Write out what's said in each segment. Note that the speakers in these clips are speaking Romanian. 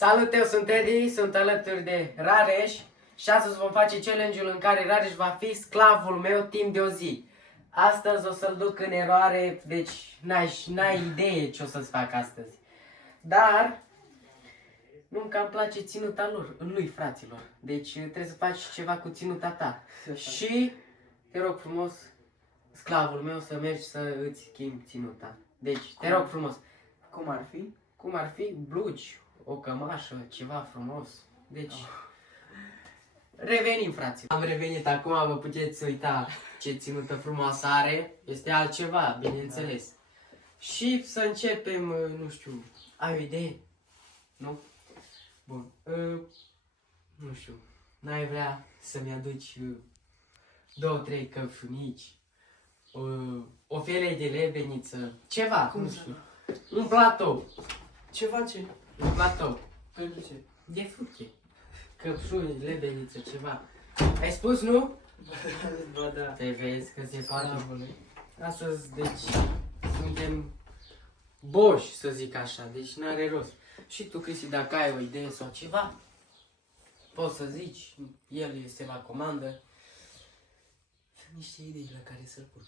Salut, eu sunt Teddy, sunt alături de Rareș și astăzi vom face challenge-ul în care Rareș va fi sclavul meu timp de o zi. Astăzi o să-l duc în eroare, deci n-ai idee ce o să-ți fac astăzi. Dar nu-mi cam place ținuta lui, fraților. Deci trebuie să faci ceva cu ținuta ta. Și te rog frumos, sclavul meu, să mergi să îți schimbi ținuta. Deci, te rog frumos. Cum ar fi? Cum ar fi? Blugi, o cămașă, ceva frumos. Deci, revenim, fraților. Am revenit, acum vă puteți uita ce ținută frumoasă are. Este altceva, bineînțeles. Și să începem, nu știu, ai o idee? Nu? Bun. Nu știu, n-ai vrea să-mi aduci 2-3 căpșunici, o felie de lebeniță, ceva, Cum nu să- știu. Un platou. Ceva ce? Un platou. Pentru ce? De fructe. Căpșuni, lebeniță, ceva. Ai spus, nu? Ba da. Te vezi că se poate. Slavule. Astăzi, deci, suntem boși, să zic așa, deci n-are rost. Și tu, Cristi, dacă ai o idee sau ceva, poți să zici, el este la comandă. Sunt niște idei la care să-l pun.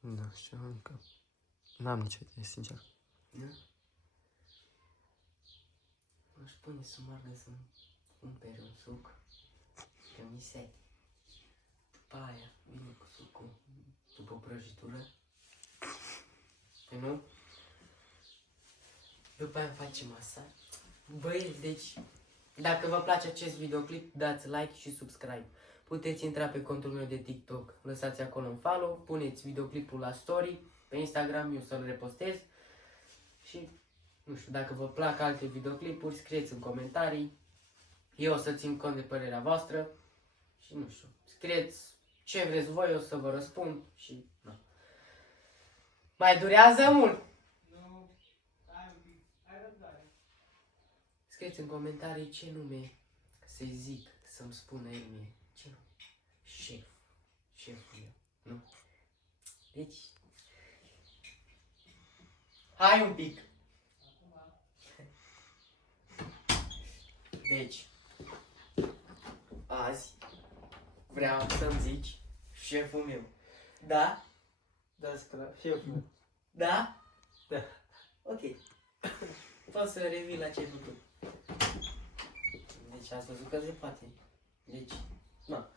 Nu știu, încă n-am nicio idee, sincer. Da? Aș pune sumară să-mi cumpere un suc, că mi se. După aia vine cu sucul după prăjitură. Păi nu? După aia facem masaj. Băieți, deci, dacă vă place acest videoclip, dați like și subscribe. Puteți intra pe contul meu de TikTok, lăsați acolo un follow, puneți videoclipul la story, pe Instagram eu să-l repostez. Și, nu știu, dacă vă plac alte videoclipuri, scrieți în comentarii. Eu o să țin cont de părerea voastră. Și, nu știu, scrieți ce vreți voi, o să vă răspund și, nu. Mai durează mult? Nu, hai un pic, hai răbdare. Scrieți în comentarii ce nume să-i zic, să-mi spună el mie. Ce nume? Șef. Șeful meu, nu? Deci, hai un pic. Deci, azi vreau să-mi zici șeful meu. Da? Da, sclav, șeful. Da? Da. Ok. Poți să revii la ce ai făcut. Deci ați văzut că se poate. Deci, na.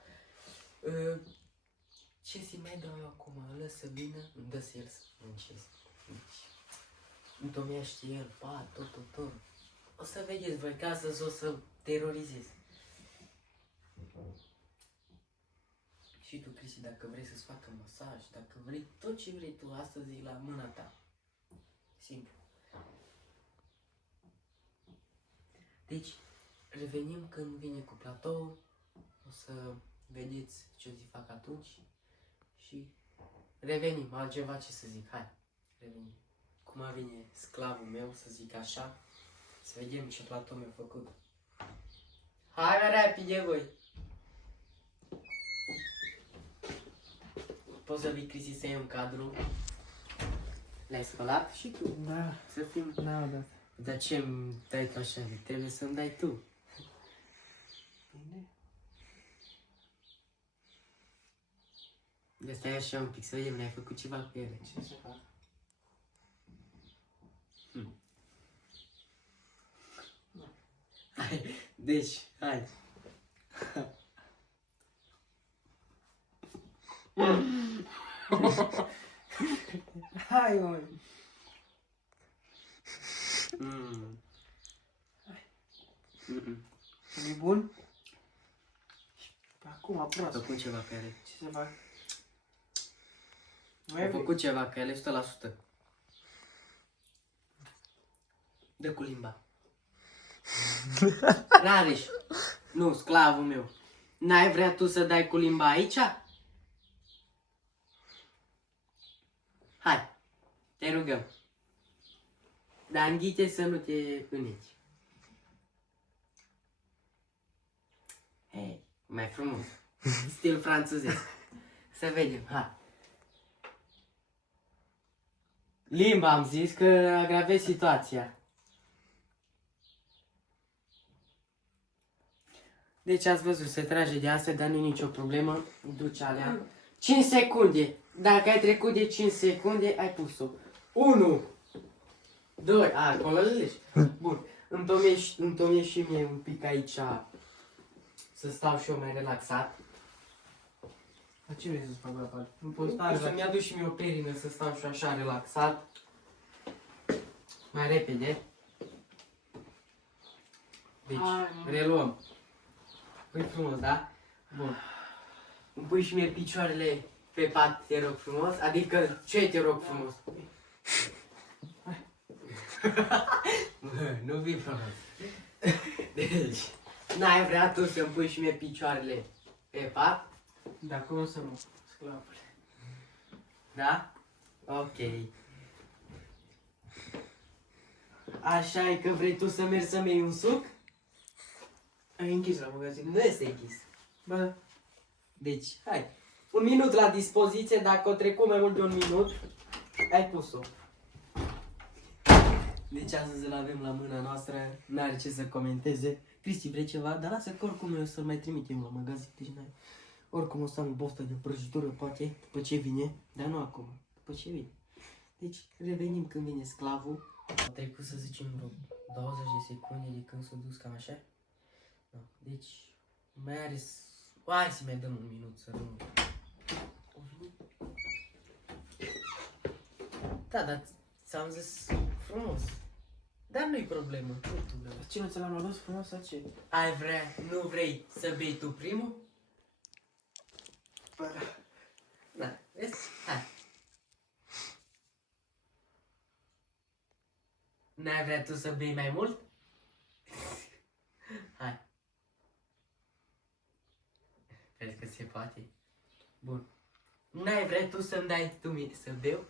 Ce să mai dau eu acum? Îl lăs să vină, îmi dă să el să muncesc. Deci, întomește el, tot. O să vedeți voi că astăzi o să terorizez. Și tu, Cristi, dacă vrei să-ți facă masaj, dacă vrei tot ce vrei tu, astăzi e la mâna ta. Simplu. Deci, revenim când vine cu platou, o să vedeți ce o să fac atunci și revenim, altceva ce să zic, hai, revenim. Cum vine sclavul meu, să zic așa, să vedem ce platou mi-a făcut. Hai mai repede, voi! Poți să vii, Cristi, să iei un cadru? L-ai spălat și tu? Da, Să fim... n-am dat. Dar ce îmi dai tu așa? Trebuie să-mi dai tu. Bine. De stai așa un pic, să vedem, ne-ai făcut ceva cu ele. Ce să fac? Hai, deci, hai. Hai, mă. E bun? Acum, Ai prost. făcut ceva pe ele. Ce să fac? Ai făcut ceva pe ele, 100%. Dă cu limba. Rareș. Nu, sclavul meu. N-ai vrea tu să dai cu limba aici? Hai, te rugăm. Dar înghite să nu te înneci. Hei, mai frumos. Stil franțuzesc. Să vedem, hai. Limba am zis că agravezi situația. Deci ați văzut, se trage de asta, dar nu e nicio problemă. Duce alea. 5 secunde. Dacă ai trecut de 5 secunde, ai pus-o. 1, 2, acolo zici. Bun. Îmi și mie un pic aici să stau și eu mai relaxat. Dar ce vrei să-ți fac la pal? Nu Păi, poți sta să-mi aduc și mie o perină să stau și eu așa relaxat. Mai repede. Deci, reluăm. Păi frumos, da? Bun. Îmi pui și mie picioarele pe pat, te rog frumos. Adică, ce te rog frumos? Bă, nu fii frumos. Deci, n-ai vrea tu să-mi pui și mie picioarele pe pat? Da, cum să nu? Sclavă. Da? Ok. Așa e că vrei tu să mergi să-mi iei un suc? Ai închis la magazin. Nu este închis. Bă, Deci, hai. 1 minut la dispoziție, dacă o trecut mai mult de 1 minut, ai pus-o. Deci astăzi îl avem la mâna noastră, n-are ce să comenteze. Cristi, vrei ceva? Dar lasă că oricum eu să-l mai trimitem la magazin, deci n-ai. Oricum o să am boftă de prăjitură, poate, după ce vine, dar nu acum, după ce vine. Deci, revenim când vine sclavul. A trecut, să zicem, vreo 20 de secunde de când s-a dus, cam așa. Da. Deci, mai are... Hai să mai dăm 1 minut să rămân. Da, dar ți-am zis frumos. Dar nu-i problemă, nu-i problemă. ce nu ți l-am adus frumos sau ce? Ai vrea, nu vrei să bei tu primul? Bă, Da, vezi? Hai. N-ai vrea tu să bei mai mult? Hai. Crezi că se poate? Bun. N-ai vrea tu să-mi dai tu mie să beau?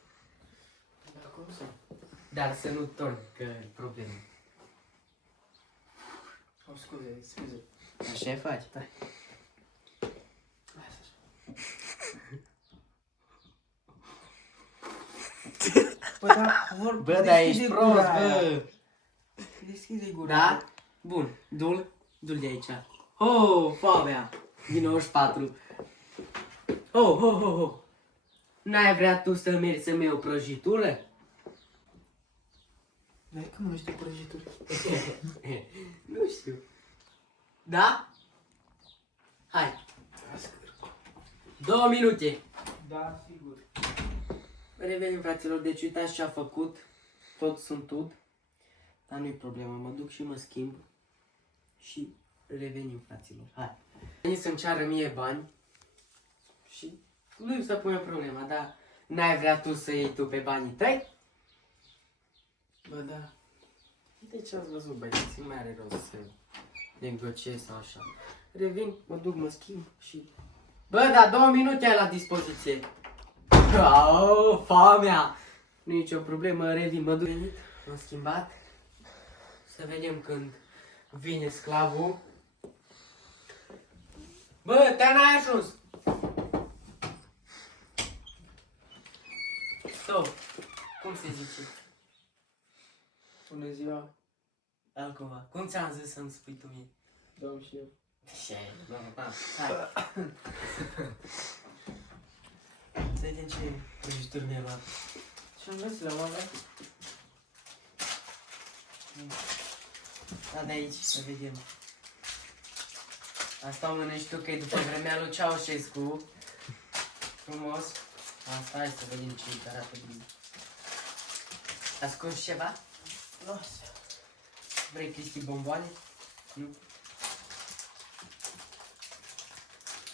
dar cum să? Dar să nu torni, că e problemă. O, scuze. Așa faci? Da. Lasă așa. Bă, da, Bă, dar ești prost, bă! Deschide gura. Da? Bun, dul de aici. Oh, foamea! Din 94. Oh. N-ai vrea tu să mergi să-mi iei o prăjitură? Dar cum nu știu prăjituri? Nu știu. Da? Hai. 2 minute. Da, sigur. Revenim, fraților, deci uitați ce a făcut. Tot sunt ud. Dar nu-i problemă, mă duc și mă schimb. Și revenim, fraților. Hai. Veni să-mi ceară mie bani. Și nu-i să pune problema, dar n-ai vrea tu să iei tu pe banii tăi? Bă, da. Deci ați văzut, băieți, nu mai are rost să negociez sau așa. Revin, mă duc, mă schimb și... Bă, da, 2 minute ai la dispoziție. Au, foamea! Nu e nicio problemă, revin, mă duc. M-am schimbat. Să vedem când vine sclavul. Bă, te-n-ai ajuns! Stop! Cum se zice? Bună ziua. Altcumva. Cum ți-am zis să-mi spui tu mie? Domn și eu. Ce? Hai. Să vedem ce prăjituri mi-ai luat. Și-am găsit la oameni. Da, de aici, să vedem. Asta o mănânci tu, că e după vremea lui Ceaușescu. Frumos. Asta, hai să vedem ce arată bine. Ascunzi ceva? Lasă. Vrei Cristi bomboane? Nu?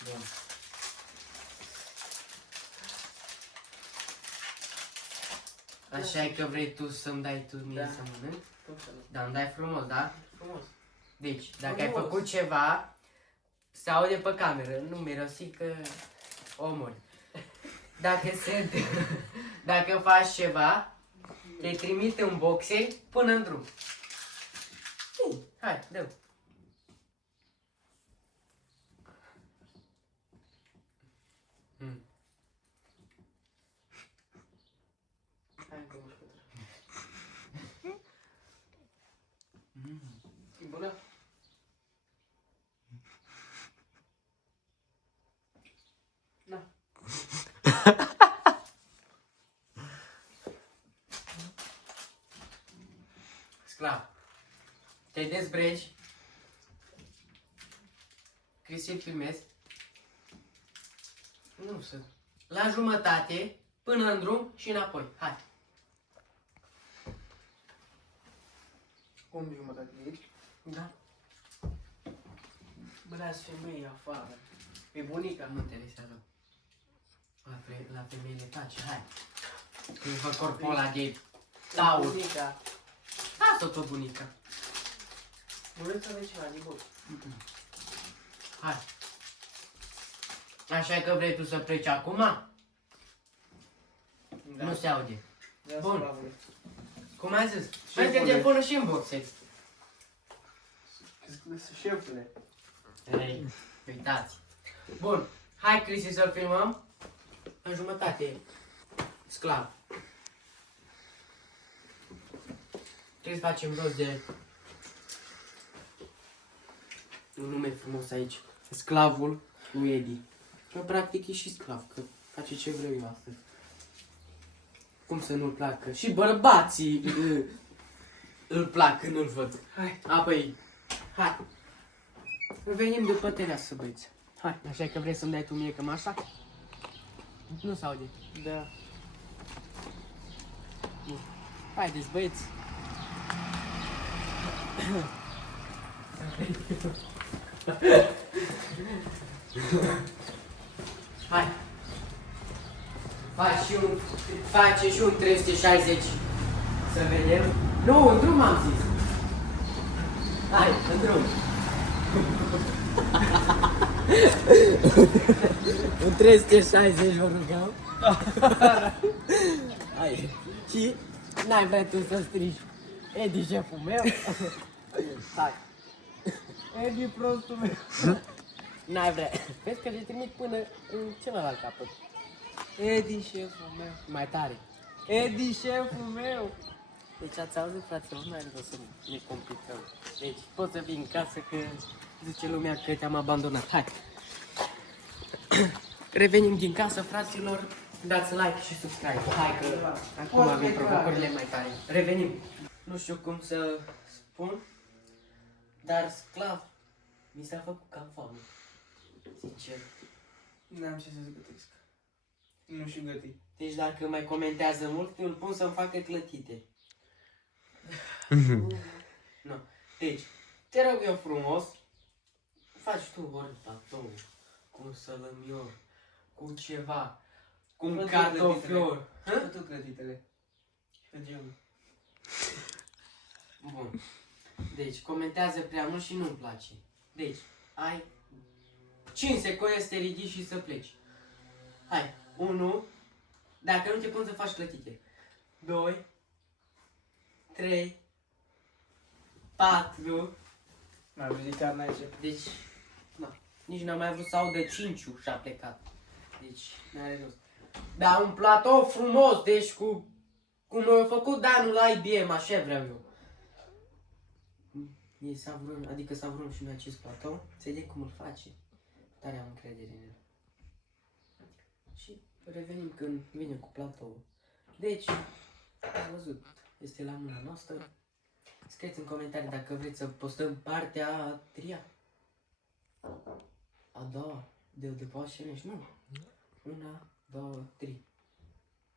Bun. Așa e că vrei tu să-mi dai tu mie Da. să mănânc? Cum să nu? Da, îmi dai frumos, da? Frumos. Deci, dacă ai Frumos. făcut ceva, se aude pe cameră, nu mirosi că omori. Dacă faci ceva, te trimite un boxe până în drum. Hai, dă. Hai încă o mușcătură. E bună? te dezbreci, Cristi îl filmezi, nu să, la jumătate, până în drum și înapoi. Hai. Cum jumătate de aici? Da. Bă, las femei afară. E bunica. Nu interesează. La femeile place, hai. Când văd corpul ăla de taur. Bunica. Lasă-o pe bunica. Vreți să aveți ceva de bun? Hai. Așa că vrei tu să pleci acum? Da. Nu se aude. Ia Bun. să la voi. Cum ai zis? Șefule. Mergem de până și în boxe. Șefule. Ei, uitați. Bun. Hai, Cristi, să-l filmăm. În jumătate. Sclav. Trebuie să facem rost de un nume frumos aici. Sclavul lui Edi. Că practic e și sclav, că face ce vreau eu astăzi. Cum să nu-l placă? Și bărbații îl plac când îl văd. Hai. Apoi, hai. Venim după tereasă, băieți. Hai. Așa că vrei să-mi dai tu mie cămașa? Nu se aude. Da. Haideți, băieți. Hai. Face și un 360. Să vedem. Nu, în drum am zis. Hai, în drum. Un 360 vă rugăm. Hai. Și n-ai vrea tu să strigi Edi, șeful meu? Hai. Edi, prostul meu. N-ai vrea. Vezi că le trimit până în celălalt capăt. Edi, șeful meu. Mai tare. Edi, șeful meu. Deci ați auzit, fraților, nu are rost să ne complicăm. Deci poți să vii în casă că zice lumea că te-am abandonat. Hai! Revenim din casă, fraților. Dați like și subscribe. Hai că acum avem provocările mai tare. Revenim. Nu știu cum să spun, dar sclav mi s-a făcut cam foame. Sincer. N-am ce să-ți gătesc. Nu știu găti. Deci dacă mai comentează mult, îl pun să-mi facă clătite. Nu. Deci, te rog eu frumos, faci tu ori platou, cu un sălămior, cu ceva, cu un Fă tu cartofior. Fă tu clătitele. Și fă genul. Bun. Deci, comentează prea mult și nu-mi place. Deci, ai 5 secunde să te ridici și să pleci. Hai, 1, dacă nu te pun să faci clătite. 2, 3, 4, M-am ridicat aici. deci, na, nici n-am mai vrut să audă 5-ul și a plecat. Deci, n-are rost. Dar un platou frumos, deci cum a făcut Danu la IBM, așa vreau eu. E savuron, adică savuron și în acest platou, înțeleg cum îl face. Tare am încredere în el. Și revenim când vine cu platou. Deci, ați văzut, este la mâna noastră. Scrieți în comentarii dacă vreți să postăm partea a treia. A doua. De Paul Șeneș, nu. 1, 2, 3.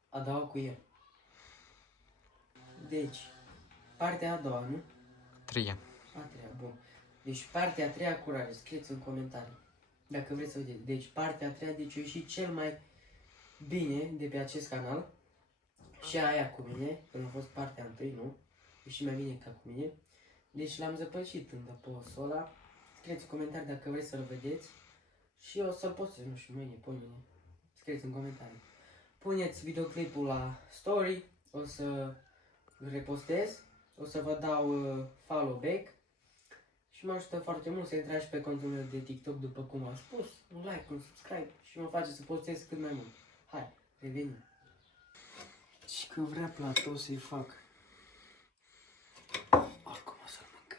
A doua cu el. Deci, partea a doua, nu? Treia. A treia, bun. Deci partea a treia curare, scrieți în comentarii. Dacă vreți să vedeți. Deci partea a treia, deci a ieșit cel mai bine de pe acest canal. Și aia cu mine, când a fost partea întâi, nu? E și mai bine ca cu mine. Deci l-am zăpăcit în posul ăla. Scrieți în comentarii dacă vreți să-l vedeți. Și o să-l postez, nu știu, mâine, poimine. Scrieți în comentarii. Puneți videoclipul la story. O să îl repostez. O să vă dau follow back. Și mă ajută foarte mult să intrați pe contul meu de TikTok, după cum am spus. Un like, un subscribe și mă face să postez cât mai mult. Hai, revenim. Și că vrea platou să-i fac. Oricum o să-l mâncăm.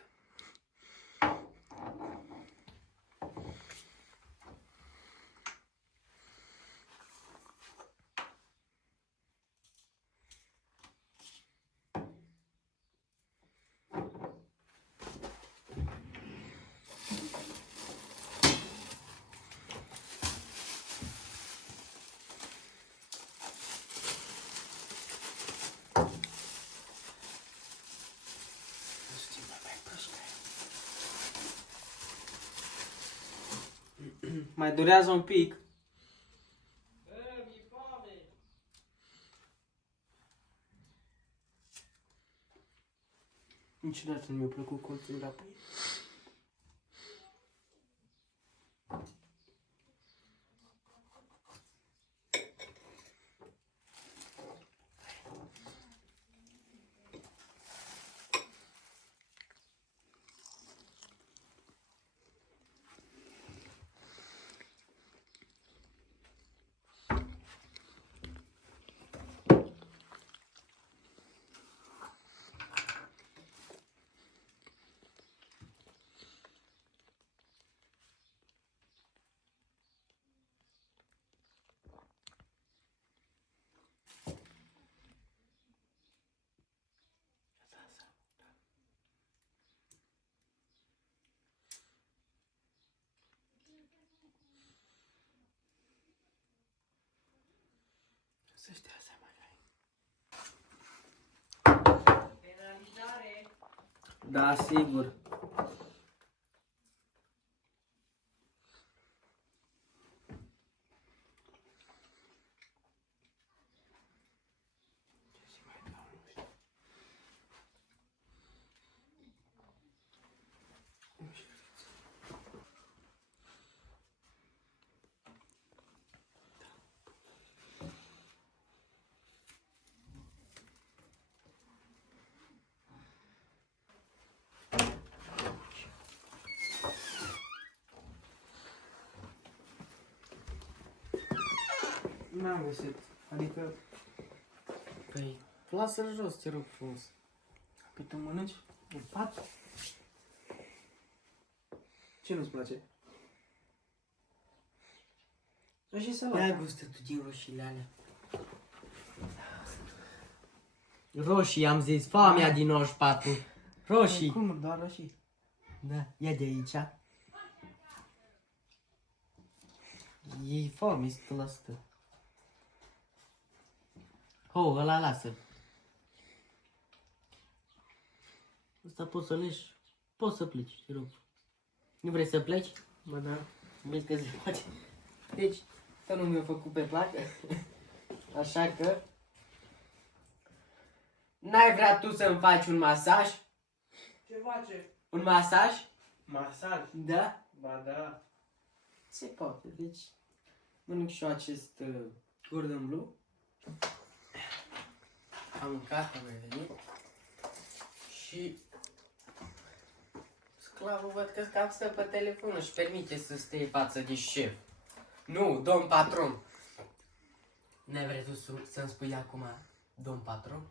Mai durează un pic. Niciodată nu mi-a plăcut colțul apoi. Să știa seama ai. Da, sigur. N-am găsit. Adică, Păi, lasă-l jos, te rog frumos. pe tu mănânci în pat? Ce nu-ți place? Da și Ia salata. gustă tu din roșiile alea. Roșii, am zis, foamea din 94. Roșii. Cum, doar roșii? Da, ia de aici. E foame, 100%. Oh, ăla lasă. Ăsta poți să leși. Poți să pleci, te rog. Nu vrei să pleci? Bă, da. Vezi că se poate. Deci, că nu mi-a făcut pe placă. Așa că... N-ai vrea tu să-mi faci un masaj? Ce face? Un masaj? Masaj? Da? Ba da. Se poate, deci... Mănânc și eu acest Gordon Blue. Am mâncat, am revenit. Și... Sclavul văd că cam stă pe telefon, își permite să stea față de șef. Nu, domn patron. N-ai vrea tu să-mi spui acum, domn patron?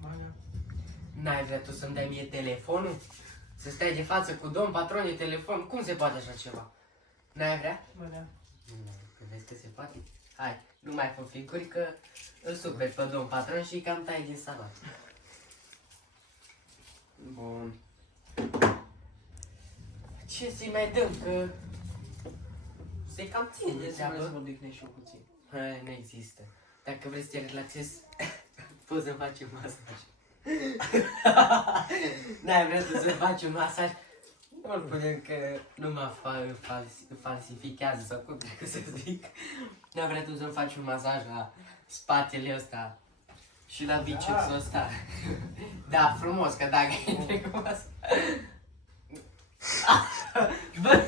Ba da. N-ai vrea tu să-mi dai mie telefonul? Să stai de față cu domn patron de telefon? Cum se poate așa ceva? N-ai vrea? Ba da. Nu, că vezi că se poate. Hai, nu mai fă figuri că îl superi pe domn patron și cam tai din salat. Bun. Ce să-i mai dăm, că se cam ține de Să să treabă. mă odihnești și eu puțin. Hai, nu există. Dacă vrei să te relaxezi, poți să faci un masaj. N-ai vrea tu să faci un masaj? Nu-l punem că nu mă falsifichează sau cum trebuie să zic. N-ai vrea tu să faci un masaj la spatele ăsta și la bicepsul ăsta. Da, frumos, că dacă e frumos. Bă!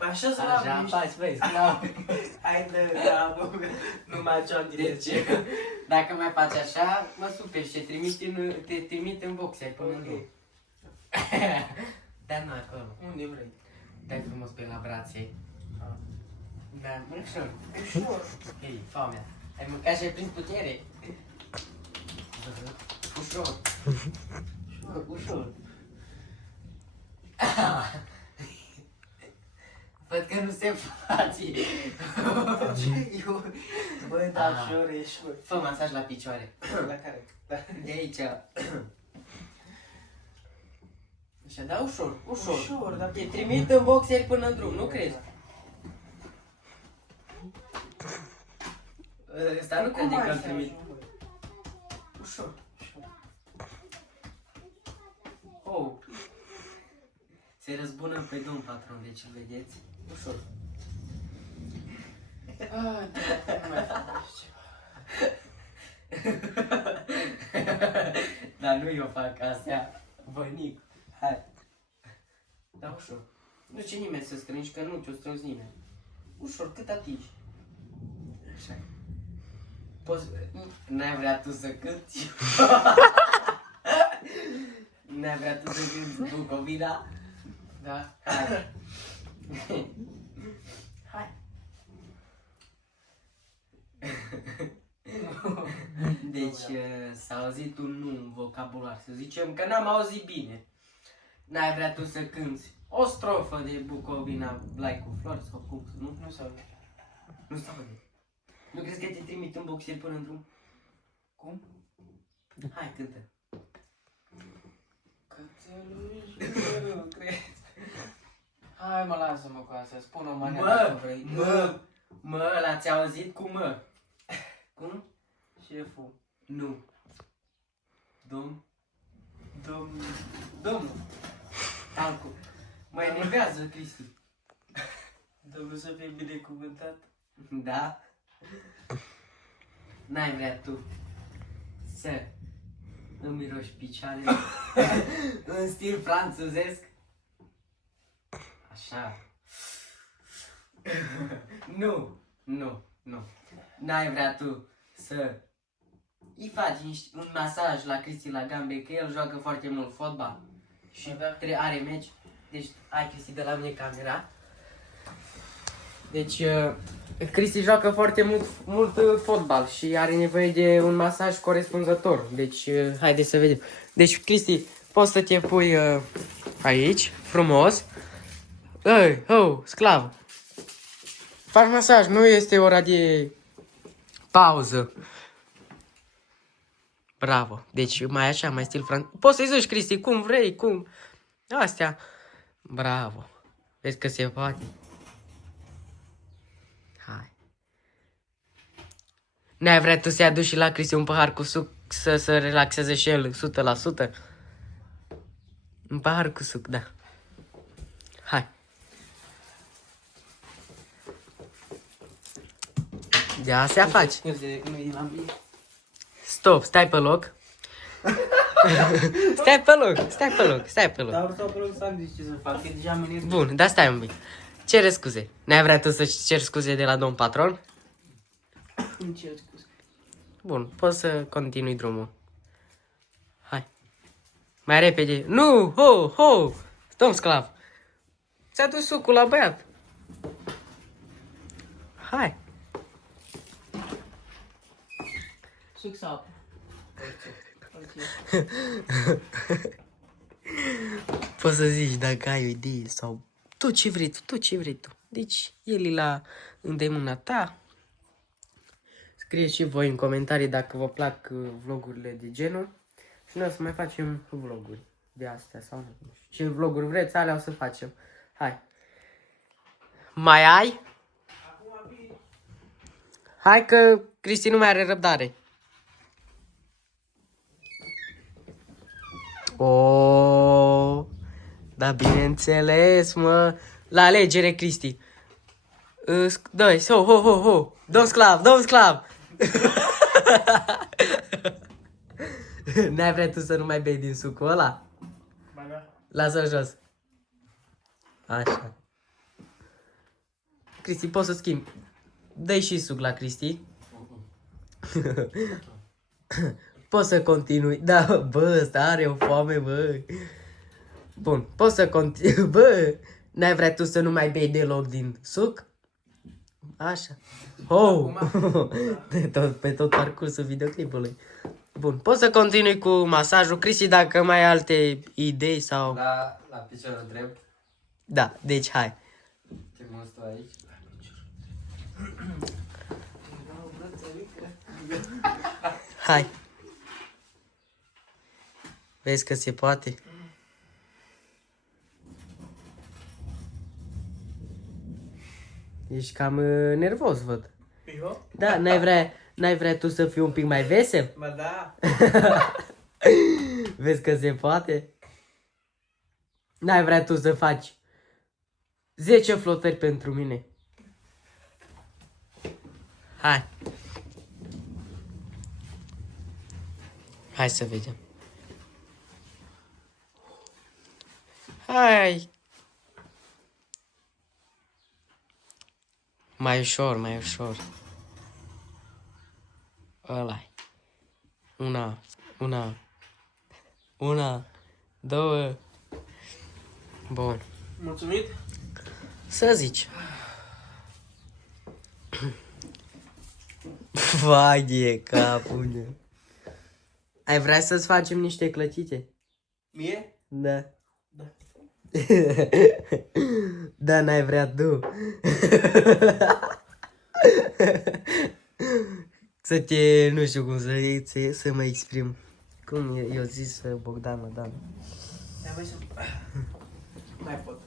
Așa să Așa am faci, băi, sclau. Hai de nu mai ce-am Deci, dacă mai faci așa, mă superi și te trimit în boxe până în drum. Da, nu acolo. Unde vrei? Dai frumos pe la brațe. Da, ușor. Ușor. Hei, foamea. Ai mâncat și ai prins putere. Ușor. Ușor, ușor. Văd că nu se face. Eu... Băi, da, ușor, e ușor. Fă masaj la picioare. La care? Da. De aici. Așa, da, ușor, ușor. Ușor, dar Te trimit în boxeri până în drum, nu crezi? Ăsta nu crede că îl trimit. Ușor, ușor. Oh. Se răzbună pe domn patron, deci îl vedeți? Ușor. Ah, da, nu mai fac ceva. Dar nu eu fac astea, bănic. Hai. Da, ușor. Nu ce nimeni să strângi, că nu ți-o strângi nimeni. Ușor, cât atingi. Așa. Poți... N-ai vrea tu să cânti? N-ai vrea tu să cânti Bucovina? Da. Hai. Hai. Deci s-a auzit un nu în vocabular, să zicem că n-am auzit bine. N-ai vrea tu să cânti o strofă de Bucovina, Blai cu flori sau cum, nu? Nu s-au văzut. Nu s-a văzut. Nu crezi că te trimit un boxier până în drum? Cum? Hai, cântă. Cățeluș, nu cred. Hai mă, lasă-mă cu asta, spune o manea Mă, dacă vrei. mă, l-ați auzit cu mă? Cum? Șeful. Nu. Domnul. Alcu. Mă enervează, Cristi. Domnul să fie binecuvântat. Da? N-ai vrea tu să îmi miroși picioarele în stil franțuzesc? Așa. Nu. N-ai vrea tu să îi faci un masaj la Cristi la gambe, că el joacă foarte mult fotbal și are meci. Deci ai Cristi de la mine camera. Deci Cristi joacă foarte mult fotbal și are nevoie de un masaj corespunzător. Deci haideți să vedem. Deci Cristi, poți să te pui aici, frumos. Ei, sclav. Faci masaj, nu este ora de pauză. Bravo. Deci mai așa, mai stil francez. Poți să-i zici, Cristi, cum vrei, cum. Astea. Bravo. Vezi că se poate. Hai. N-ai vrea tu să-i aduci și la Cristi un pahar cu suc să relaxeze și el 100%? Un pahar cu suc, da. Hai. De astea faci. Scuze, nu e la mine. Stop, stai pe loc. Stai pe loc. Dar stau pe loc să am zis ce să fac, că deja am energie. Bun, dar stai un pic. Cere scuze. N-ai vrea tu să-ți ceri scuze de la domn patron? Îmi cer scuze. Bun, poți să continui drumul. Hai. Mai repede. Nu! Ho! Domn sclav. Ți-a dus sucul la băiat. Hai. Suc sau apă? Poți să zici dacă ai o idee sau tot ce vrei tu. Deci, el e la îndemâna ta. Scrieți și voi în comentarii dacă vă plac vlogurile de genul. Și noi o să mai facem vloguri de astea sau nu știu. Ce vloguri vreți, alea o să facem. Hai. Mai ai? Hai că Cristi nu mai are răbdare. O, da, bineînțeles, mă. La alegere, Cristi. Dă-i, ho. Domn sclav. N-ai vrea tu să nu mai bei din sucul ăla? Ba da. Lasă-l jos. Așa. Cristi, poți să schimbi. Dă-i și suc la Cristi. Poți să continui. Da, bă, ăsta are o foame, bă. Bun, poți să continui. Bă, n-ai vrea tu să nu mai bei deloc din suc? Așa. Pe tot parcursul videoclipului. Bun, poți să continui cu masajul. Cristi, dacă mai ai alte idei sau... La piciorul drept. Da, deci hai. Te mustru aici. Hai. Vezi că se poate? Ești cam nervos, văd. Eu? Da, n-ai vrea tu să fii un pic mai vesel? Ba da. Vezi că se poate? N-ai vrea tu să faci 10 flotări pentru mine? Hai. Hai să vedem. Hai. Mai ușor, mai ușor. Ăla-i. Una, două. Bun. Mulțumit? Să zici. Vai de capul meu. Ai vrea să-ți facem niște clătite? Mie? Da. Da. Da, n-ai vrea tu. Să te, nu știu cum să mă exprim. Cum eu zis Bogdan, Dan. Ia mai să... Mai pot.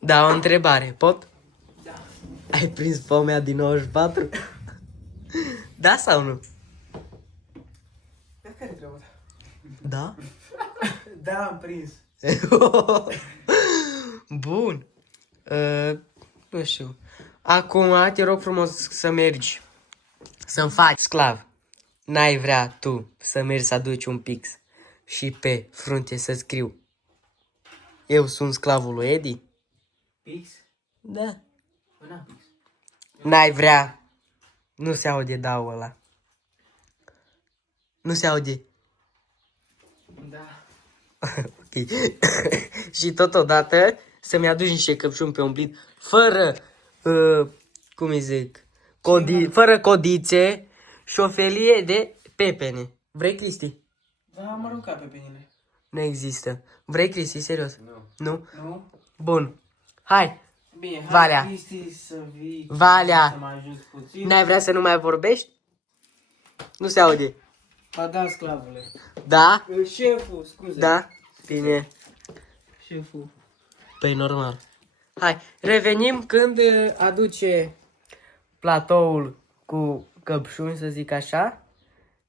Da, o întrebare, pot? Da. Ai prins pomea din 94? Da sau nu? Dar care treaba? Da? Da, am prins. Bun. Nu știu. Acum te rog frumos să mergi. Să-mi faci sclav. N-ai vrea tu să mergi să aduci un pix și pe frunte să scriu: eu sunt sclavul lui Edi? Pix? Da. Bă, n-am pix. N-ai vrea. Nu se aude dau ăla. Nu se aude. Da. Ok. Și totodată să-mi aduci niște căpșuni pe umblit fără, cum îi zic, fără codițe și o felie de pepene. Vrei, Cristi? Da, am aruncat pe penile. Nu există. Vrei, Cristi? Serios? Nu. Nu? Nu? Bun. Hai. Bine, hai, Valea. Cristi, să vii. Valea. Să mă ajut puțin. N-ai vrea să nu mai vorbești? Nu se aude. Ba da, sclavule. Da? Șeful, scuze. Da? Bine. Șeful. Păi normal. Hai, revenim când aduce platoul cu căpșuni, să zic așa.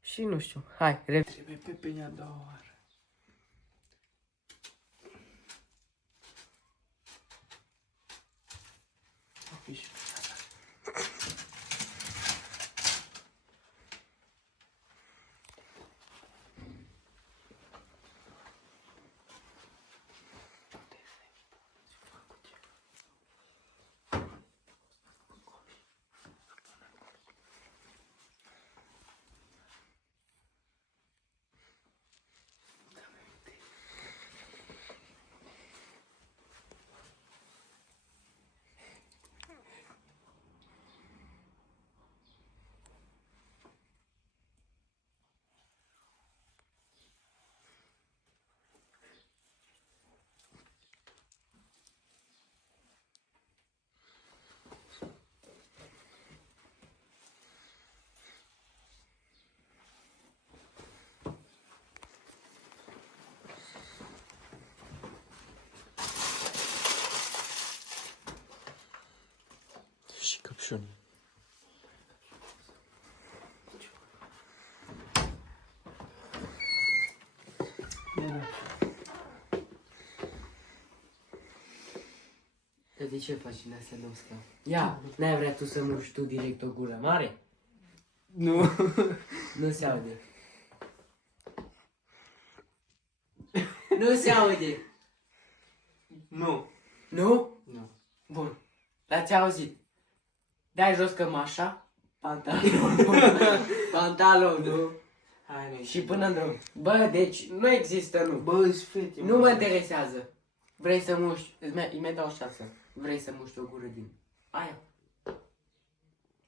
Și nu știu. Hai, Trebuie pe penea două oară. Opiși. Și căpșuni. Dar de ce faci din astea, domn sclav? Ia, n-ai vrea tu să muși tu direct o gură mare? Nu. Nu se aude. Nu se aude. Nu. Nu? Nu. Bun. L-ați auzit. Dai jos cămașa, pantalonul, pantalonul Hai, noi. și până în drum. Bă, deci nu există nu. Bă, fete, Nu mă interesează. Vrei să muști, îi mai dau 6. Vrei să muști o gură din aia?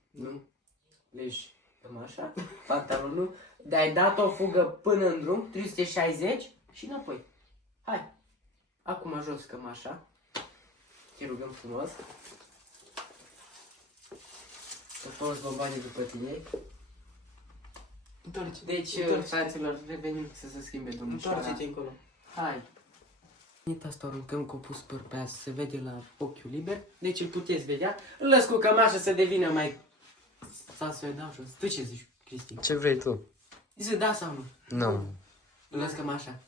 Nu? Deci, cămașa, pantalonul, de-ai dat o fugă până în drum, 360 și înapoi. Hai. Acum jos cămașa. Te rugăm frumos. Să folosi bombanii după tine. Întoarce. Deci, fraților, revenim să se schimbe domnișoara. Întoarce-te încolo. Hai. Asta o aruncăm cu pus păr pe aia să se vede la ochiul liber. Deci îl puteți vedea. Îl las cu cămașa să devină mai... Sau să-i dau jos. Tu ce zici, Cristi? Ce vrei tu? Zici da sau nu? Nu. Lăsăm așa.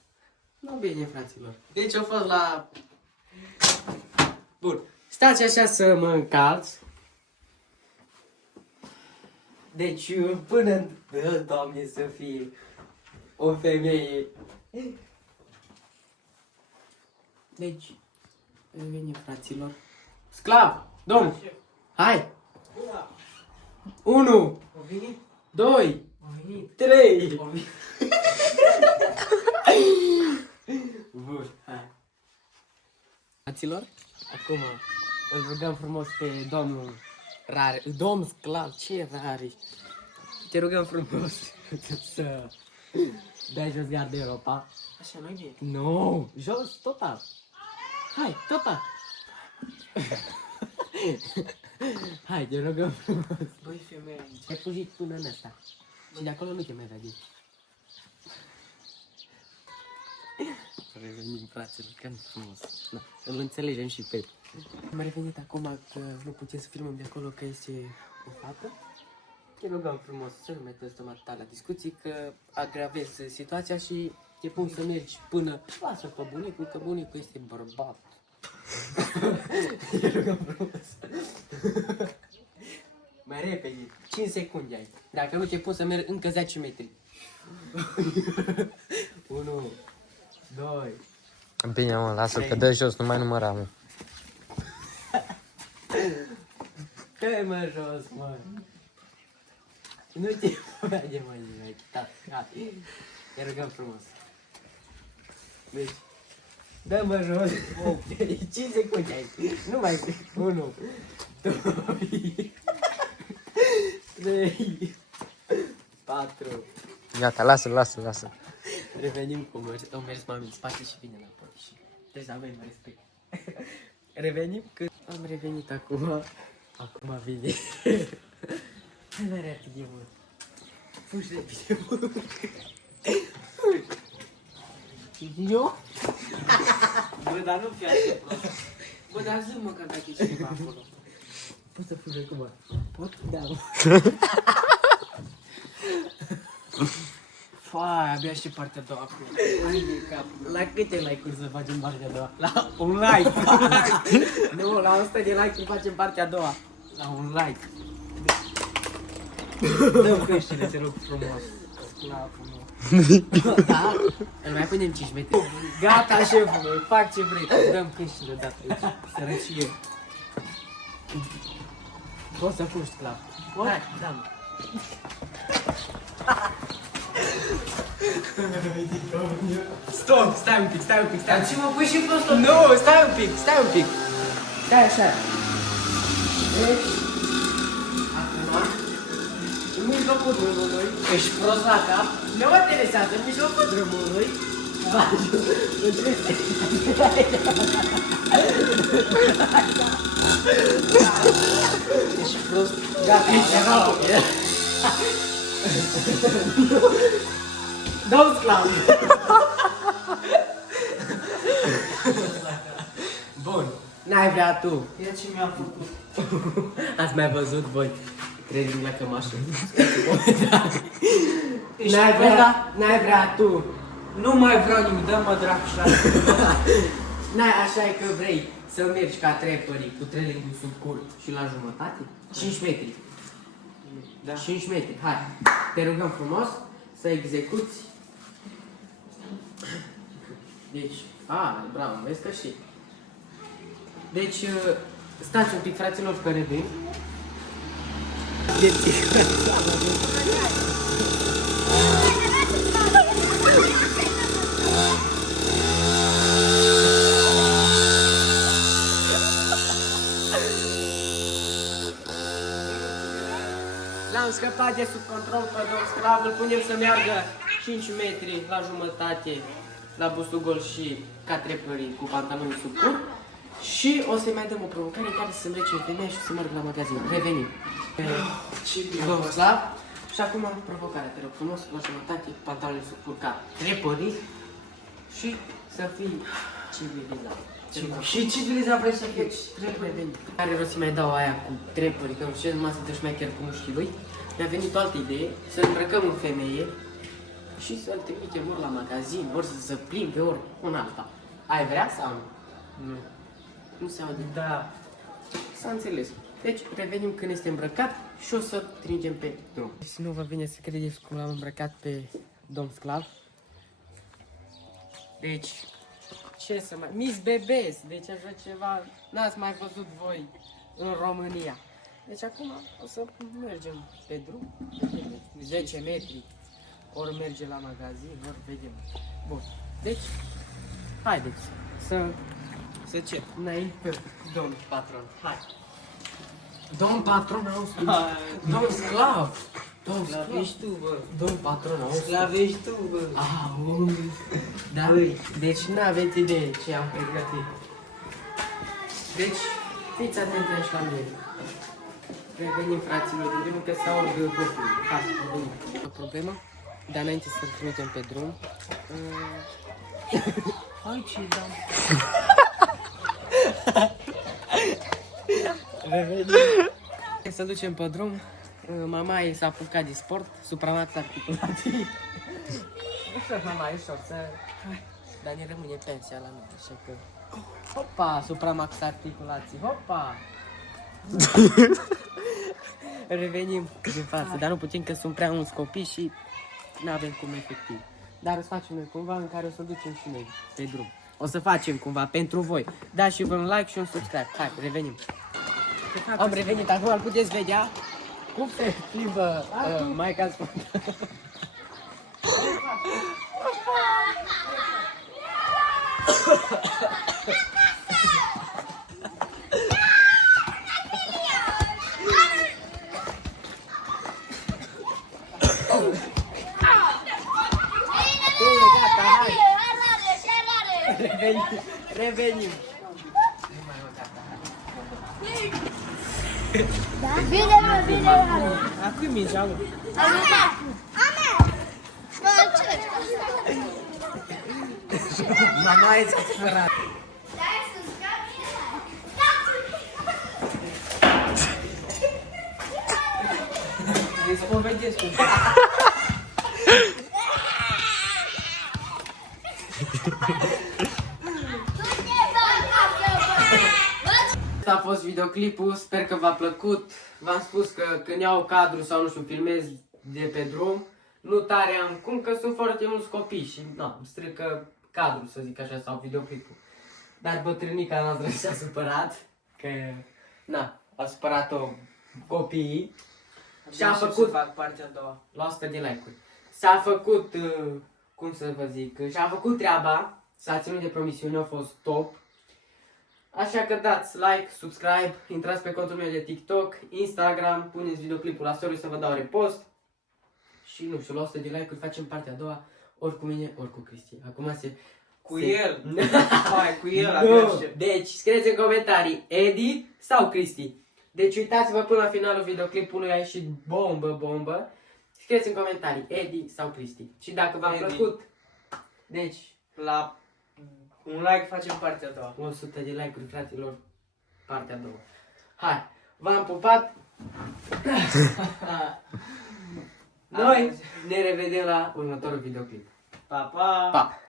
Nu bine, fraților. Deci au fost la... Bun. Stați așa să mă încalț. Deci până... Doamne, să fie o femeie. Deci, revenim, fraților. Sclav! Domn! Hai! 1, 2, 3. Bun, hai. Fraților, acum îl rugăm frumos pe domnul Rare, domn Sclav, ce Rare? Te rugăm frumos să dai jos garderoba. Așa, nu-i bine. Nu, jos, total. Hai, total. Hai, te rugăm frumos. Băi, femeie, Ai fugit până în ăsta. Și de acolo nu te mai vede. Revenim, fraților, că nu frumos. Da, îl înțelegem și pe... Am revenit acum că nu putem să filmăm de acolo că este o fată. Te rugăm frumos să nu mai te stăm la discuții, că agravezi situația și te pun să mergi până... Lasă pe bunicul, că bunicul este bărbat. Te rugăm frumos. Mai repede, 5 secunde ai. Dacă nu te pun să mergi încă 10 metri. 1, 2. Bine, mă, lasă că dă jos, nu mai număra, mă. Dă-i mă jos, mă. Nu te merge, mă, nimeni. Te rugăm frumos. Deci, dă-mă jos. 5 secunde ai. Nu mai... 1, 2, 3, 4. Gata, lasă. Revenim cu au mers mami în spate și vine înapoi și trebuie să avem respect. Revenim când am revenit acum. Acum vine. Hai mai repede, mă. Fugi repede, mă. Eu? Bă, dar nu fi așa prost. Bă, dar zi măcar dacă e cineva acolo. Poți să fugi acum? Pot? Da, mă. Fai, abia și partea a doua acum. Ai de cap. La câte like-uri să facem partea a doua? La un like. Nu, la 100 de like-uri facem partea a doua. La un like. Dă-mi căștile, te rog frumos. Sclavul meu. Da? Îl mai punem 5 metri. Gata, șeful meu, fac ce vrei. Dă-mi căștile odată aici. Sărăcie. Poți să fugi, Sclav. Hai, da-mă. Stop, stai un pic. Dar ce mă pui și prost? Nu, stai un pic. Stai așa. Deci, acum, în mijlocul drumului, Ești prost la cap? nu mă interesează, în mijlocul drumului, Ești prost? gata, ești rău. Dă-mi Sclav. Bun, n-ai vrea tu. Ia ce mi-a făcut. Ați mai văzut voi training la cămașă? Ești N-ai vrea tu. Nu mai vreau nimic, dă-mă dracu și N-ai, așa e că vrei să mergi ca trepării cu trailingul sub cur și la jumătate? 5 metri. Da. 5 metri, hai. Te rugăm frumos să execuți. Deci, bravo, vezi că și. Deci, stați un pic, fraților, că revin. L-am scăpat de sub control pe domn Sclav, îl punem să meargă 5 metri la jumătate la Bustugol și ca trepării cu pantaloni sub cur. Și o să-i mai dăm o provocare în care să îmbrece o femeie și să meargă la magazin. Revenim. Ce bine. Domn Sclav. Și acum provocarea, te rog frumos, la jumătate, pantaloni sub cur ca trepării și să fii civilizat. Și civilizat vrei să fie? Revenim. Care rost să mai dau aia cu trepări, că nu știu, numai să te șmecher cu mușchii lui. Mi-a venit o altă idee, să îmbrăcăm în femeie, și să-l trimitem ori la magazin, ori să se plimbe, ori un alta. Ai vrea sau nu? Nu. Nu se aude. Da. S-a înțeles. Deci revenim când este îmbrăcat și o să tringem pe drum. Și nu vă vine să credeți cum l-am îmbrăcat pe domn Sclav. Deci, ce să mai... Miss Bebes, deci așa ceva n-ați mai văzut voi în România. Deci acum o să mergem pe drum, 10 metri, ori merge la magazin, ori vedem. Bun, deci, haideți să ce? Înainte, domn patron, hai. Domn patron nostru, domn Sclav, domn Sclav, Slavești tu, bă. domn patron nostru. Slavești tu, bă. Da, deci n-aveți idee ce am pregătit. Deci, fiți atenți aici la mine. Revenim, fraților, din primul că s-au urgă copii. Hai, revenim. O problemă, dar înainte să-l trimitem pe drum. Hai, ce dam. Revenim. Să ducem pe drum. Mama ei s-a apucat de sport, supramax articulații. Nu știu, mama, e ușor să... Dar ne rămâne pensia la noi, așa că... Hopa, supramax articulații, hopa! Revenim din față, dar nu putem că sunt prea mulți copii și nu avem cum efectiv. Dar o să facem noi cumva în care o să ducem și noi pe drum. O să facem cumva pentru voi. Dați și vă un like și un subscribe. Hai, revenim. Am revenit, acum îl puteți vedea cum se plimbă Maica Sfântă. Gata, hai! Revenim! Bine, mă, bine, mă. Acum mingea, mă. Mă, încerc. Mama e supărat. Stai să scapi. Îi spovedesc un pic. Asta a fost videoclipul, sper că v-a plăcut. V-am spus că când iau cadru sau nu știu, filmez de pe drum, nu tare am cum că sunt foarte mulți copii și na, îmi strică cadrul, să zic așa, sau videoclipul. Dar bătrânica noastră s-a supărat, că na, a supărat-o copiii și a făcut să fac partea a doua. la 100 de like-uri. S-a făcut, cum să vă zic, și-a făcut treaba, s-a ținut de promisiune, a fost top. Așa că dați like, subscribe, intrați pe contul meu de TikTok, Instagram, puneți videoclipul la story să vă dau repost. Și nu știu, la 100 de like-uri facem partea a doua, ori cu mine, ori cu Cristi. Acum Cu el. Hai, cu el, abia Nu. aștept. Deci, scrieți în comentarii, Edi sau Cristi. Deci uitați-vă până la finalul videoclipului, a ieșit bombă. Scrieți în comentarii, Edi sau Cristi. Și dacă v-a Edi. plăcut, deci, La un like facem partea a doua. 100 de like-uri, fraților, partea a doua. Hai, v-am pupat. Noi ne revedem la următorul videoclip. Pa, pa! Pa!